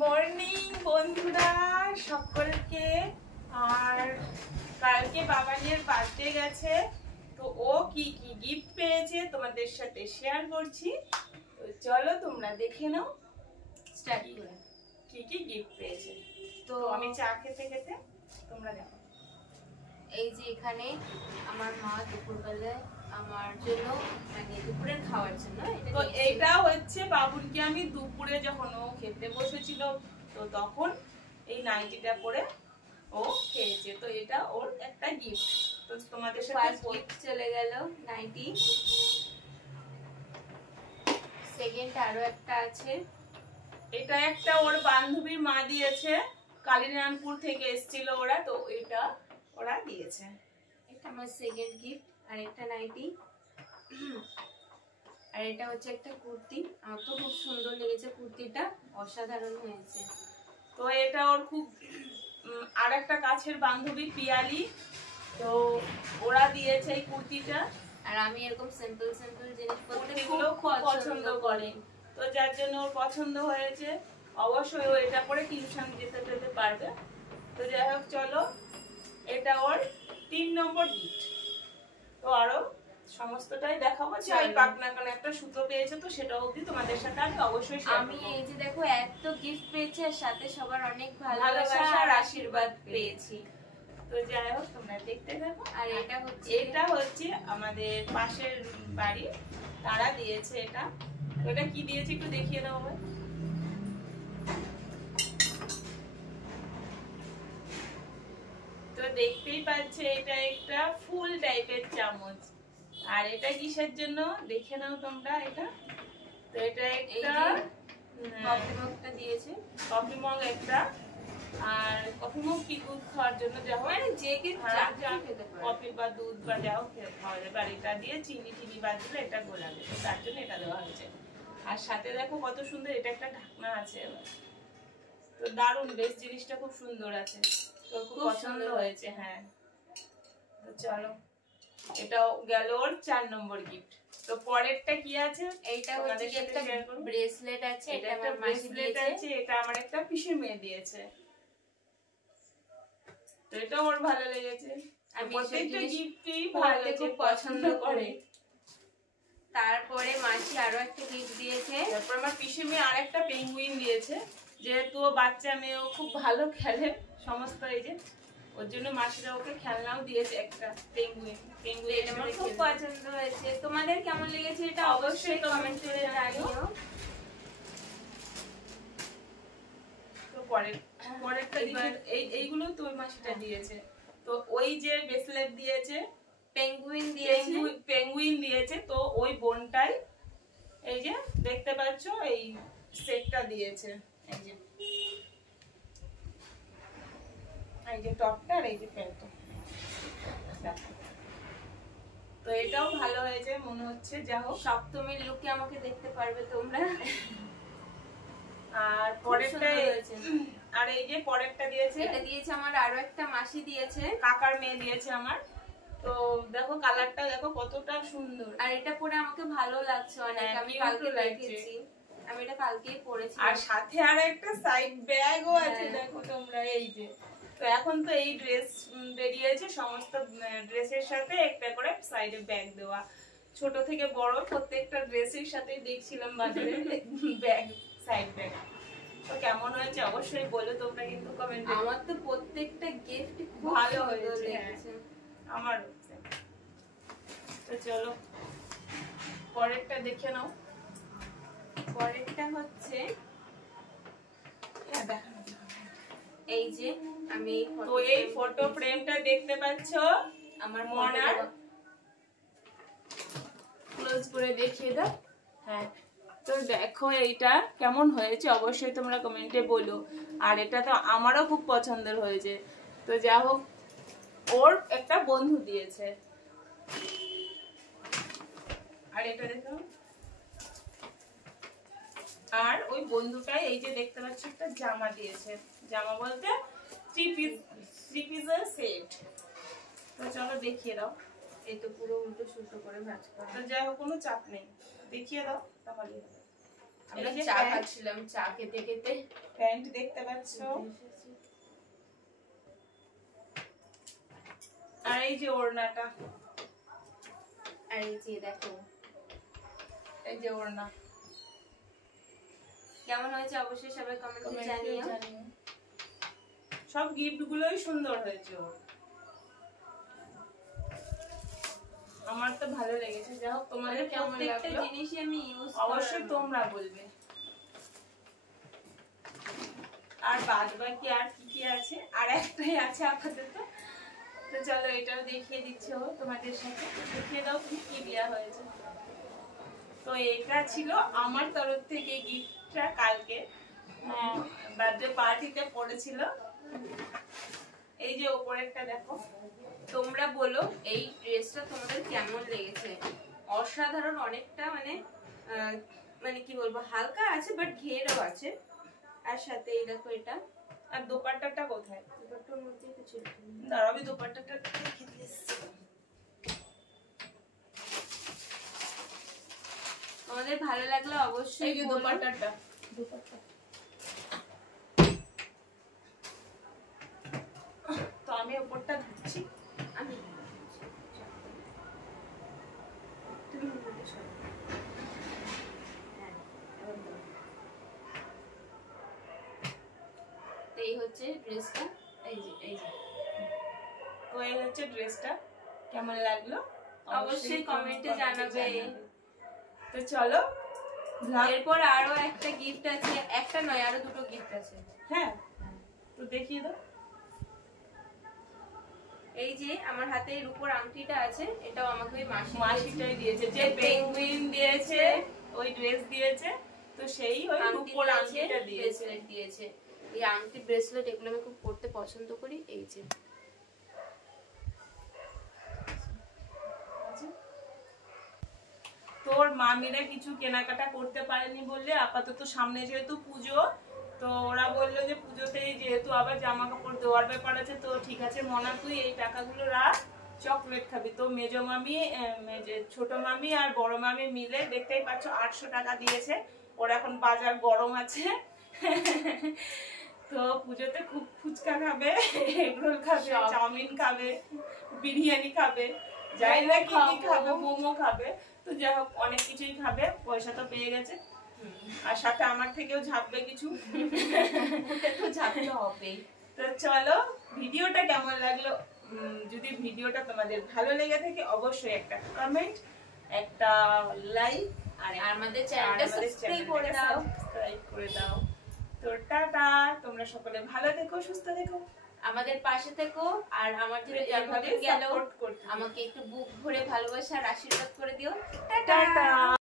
Morning বন্ধুরা সকলকে। আর কালকে বাবানের বার্থডে গেছে, তো ও কি কি গিফট পেয়েছে তোমাদের সাথে শেয়ার করছি। তো চলো তোমরা দেখে নাও স্টার্ট করে কি কি গিফট পেয়েছে। তো আমি চা খেতে খেতে তোমরা দেখো। এই যে এখানে আমার মা দুপুরবেলায় আমার জন্য মানে দুপুরের খাওয়ার জন্য তো এইটা হচ্ছে বাবুনকে আমি দুপুরে যখন ও খেতে বসেছিল তো তখন এই নাইটিটা পরে ও খেয়েছে। তো এটা ওর একটা গিফট। তো তোমাদের সাথে গিফট চলে গেল নাইটি। সেকেন্ড আরো একটা আছে, এটা একটা ওর বান্ধবীর মা দিয়েছে, কালিনানপুর থেকে এসেছিল ওরা, তো এটা ওরা দিয়েছে। এটা আমার সেকেন্ড গিফট। আর একটা নাইটি, আর এটা হচ্ছে একটা কুর্তি। আমার তো খুব সুন্দর লেগেছে কুর্তিটা, অসাধারণ হয়েছে। তো এটা ওর খুব আর একটা কাছের বান্ধবী পিয়ালি, তো ওরা দিয়েছে এই কুর্তিটা। আর আমি এরকম সিম্পল সিম্পল জিনিস কুর্তিগুলো খুব পছন্দ করে, তো যার জন্য ওর পছন্দ হয়েছে। অবশ্যই ও এটা পরে টিউশন যেতে পারবে। তো যাই হোক চলো, এটা ওর 3 নম্বর গিফট। তো আরো সমস্তটাই দেখাবো। চাই পাক না কেন একটা সুতো পেয়েছে, তো সেটা অবধি তোমাদের সাথে আমি অবশ্যই শেয়ার করব। আমি এই যে দেখো এত গিফট পেয়েছি, আর সাথে সবার অনেক ভালোবাসা আর আশীর্বাদ পেয়েছি। তো যাই হোক তোমরা দেখতে থাকো। আর এটা হচ্ছে আমাদের পাশের বাড়ি, তারা দিয়েছে এটা। তো এটা কি দিয়েছে একটু দেখিয়ে দাও ভাই। তো দেখতেই পাচ্ছে এটা একটা ফুল টাইপের চামচ। আর এটা কিসের জন্য দেখে নাও তোমরা। এটা তো এটা একটা কফি মগটা দিয়েছে, কফি মগ একটা। আর কফি মগ কি দুধ খাওয়ার জন্য যা হয়, মানে যে কি কফি বা দুধ বা যাও খাওয়া যাবে। আর এটা দিয়ে চিনি টিনি বাদ দিলে এটা গোলা যাবে, তার জন্য এটা দেওয়া হয়েছে। আর সাথে দেখো কত সুন্দর এটা একটা ঢাকনা আছে। তো দারুণ, বেশ জিনিসটা খুব সুন্দর আছে, তো খুব পছন্দ হয়েছে। হ্যাঁ তো চলো, এটাও গেল ওর 4 নম্বর গিফট। তো পরেরটা কি আছে? এইটা হচ্ছে একটা ব্রেসলেট আছে, এটা আমার মাসি দিয়েছে। এটা আমার একটা পিসির মেয়ে দিয়েছে। তো এটা ওর ভালো লেগেছে। আমি প্রত্যেকটা গিফটই ভালো খুব পছন্দ করে। তারপরে মাসি আরো একটা গিফট দিয়েছে। তারপর আমার পিসির মেয়ে আরেকটা পেঙ্গুইন দিয়েছে, যেহেতু বাচ্চা মেয়েও খুব ভালো খেলে সমস্ত, এই যে ওর জন্য মাসিরা ওকে খেলনাও দিয়েছে একটা পেঙ্গুইন। পেঙ্গুইন আমার খুব পছন্দ হয়েছে। তোমাদের কেমন লেগেছে এটা অবশ্যই কমেন্ট করে জানিও। তো পরেরটা এইগুলো তো ওই মাসিটা দিয়েছে। তো ওই যে ব্রেসলেট দিয়েছে, পেঙ্গুইন দিয়েছে, তো ওই বোনটাই এই যে দেখতে পাচ্ছ এই সেটটা দিয়েছে। এই যে টপটা আর এই যে প্যান্টটা। তো এটাও ভালো হয়েছে মনে হচ্ছে। যা হোক, সপ্তমীর লুকে আমাকে দেখতে পারবে তোমরা। আর পরেরটা আর এই যে পরেরটা দিয়েছে, এটা দিয়েছে আমার আরো একটা মাসি দিয়েছে, কাকার মেয়ে দিয়েছে আমার। তো দেখো কালারটা দেখো কতটা সুন্দর। আর এটা পরে আমাকে ভালো লাগছে অনেক। আমি কালকে দেখেছি, আমি এটা কালকেই পরেছি। আর সাথে আর একটা সাইড ব্যাগও আছে দেখো তোমরা। এই যে তো এখন তো এই ড্রেস বেরিয়েছে, সমস্ত ড্রেসের সাথে একটা করে সাইডে ব্যাগ দেওয়া। ছোট থেকে বড় প্রত্যেকটা ড্রেসের সাথে দেখছিলাম বাজারে ব্যাগ, সাইড ব্যাগ। তো কেমন হয়েছে অবশ্যই বলো তোমরা কিন্তু কমেন্টে। আমার তো প্রত্যেকটা গিফট খুব ভালো হয়েছে, আমার হচ্ছে। তো চলো পরেরটা দেখে নাও। পরেরটা হচ্ছে এই যে আমি তো এই ফটো ফ্রেমটা দেখতে পাচ্ছ আমার মনার, ক্লোজ করে দেখিয়ে দাও। হ্যাঁ তো দেখো এইটা কেমন হয়েছে অবশ্যই তোমরা কমেন্টে বলো। আর এটা তো আমারও খুব পছন্দের হয়েছে। তো যা হোক, ওর একটা বন্ধু দিয়েছে। আর এটা দেখো, আর ওই বন্ধুটাই এই যে দেখতে পাচ্ছ একটা জামা দিয়েছে। জামা বলতে 3 পিসের সেট। তো চলো দেখিয়ে দাও। এই তো পুরো উল্টো সুতো করে ভাঁজ করা। তো যাই হোক, কোনো চাপ নেই, দেখিয়ে দাও তাহলে। আমরা চা খাচ্ছিলাম, চা খেতে খেতে। প্যান্ট দেখতে পাচ্ছ, আর এই যে ওড়নাটা, আর এই যে দেখো, এই যে ওড়না। কেমন হয়েছে অবশ্যই সবাই কমেন্টে জানিও। সব গিফট গুলোই সুন্দর হয়েছে ওর, আমার তো ভালো লেগেছে। যাই হোক, তোমাদের কেমন প্রত্যেকটা লাগলো জিনিসই আমি ইউজ অবশ্যই তোমরা বলবে। আর বাদ বাকি আর কি কি আছে, আর একটাই আছে আপাতত। তো চলো এটাও দেখিয়ে দিচ্ছি ও তোমাদের সাথে। দেখিয়ে দাও তুমি কি দেওয়া হয়েছে। তো এটা ছিল আমার তরফ থেকে গিফটটা, কালকে বার্থডে পার্টিতে পড়েছিল। এই যে উপরেরটা দেখো। তোমরা বলো এই ড্রেসটা তোমাদের কেমন লেগেছে। অসাধারণ, অনেকটা মানে কি বলবো, হালকা আছে বাট ঘেরও আছে। আর সাথে এই দেখো এটা। আর দোপাট্টাটা কোথায়? দুটোর মধ্যে তো ছিল। দাঁড়াও, আমি দোপাট্টাটা দেখে দিয়েছি। তোমাদের ভালো লাগলে অবশ্যই এই যে বলো। দোপাট্টাটা, তো আমি উপরটা ধুচ্ছি। আমি তুমি মনে সব। হ্যাঁ, এবার বলো। তো এই হচ্ছে ড্রেসটা। এই যে তো এই হচ্ছে ড্রেসটা, কেমন লাগলো অবশ্যই কমেন্টে জানাবে। তো চলো, এরপর আরো একটা গিফট আছে, একটা নয় আরো দুটো গিফট আছে। হ্যাঁ তো দেখিয়ে দাও। এই যে আমার হাতে এর উপর আংটিটা আছে, এটাও আমাকে ওই মাসিটাই দিয়েছে, যে পেঙ্গুইন দিয়েছে ওই ড্রেস দিয়েছে, তো সেই ওই উপর আংটিটা দিয়েছে। ব্রেসলেট দিয়েছে। এই আংটি ব্রেসলেট এগুলো আমি খুব পরতে পছন্দ করি। এই যে তোর মামিরা কিছু কেনাকাটা করতে পারেনি বললে, আপাতত সামনে যেহেতু পুজো, তো ওরা বললো যে পুজোতেই যেহেতু আবার জামা কাপড় দেওয়ার ব্যাপার আছে, তো ঠিক আছে মনা তুই এই টাকাগুলো রাখ, চকলেট খাবি। তো মেজো মামি, ছোট মামি আর বড় মামি মিলে দেখতেই পাচ্ছ 800 টাকা দিয়েছে। ওরা এখন বাজার গরম আছে, তো পুজোতে খুব ফুচকা খাবে, এগরোল খাবে, চাউমিন খাবে, বিরিয়ানি খাবে, যাই না কি কি খাবে, মোমো খাবে। তো যাই হোক অনেক কিছুই খাবে, পয়সা তো পেয়ে গেছে। আর সাথে আমার থেকেও ঝাপবে কিছু, তো ঝাপতে হবে। তো চলো, ভিডিওটা কেমন লাগলো, যদি ভিডিওটা তোমাদের ভালো লেগে থাকে অবশ্যই একটা কমেন্ট, একটা লাইক, আর আমাদের চ্যানেলটা সাবস্ক্রাইব করে দাও। সাবস্ক্রাইব করে দাও। তো টাটা, তোমরা সকলে ভালো থেকো, সুস্থ থেকো, আমাদের পাশে থেকো। আর আমার জন্য জন্মদিন গেল, আমাকে একটু বুক ভরে ভালোবাসা আর আশীর্বাদ করে দিও। টাটা।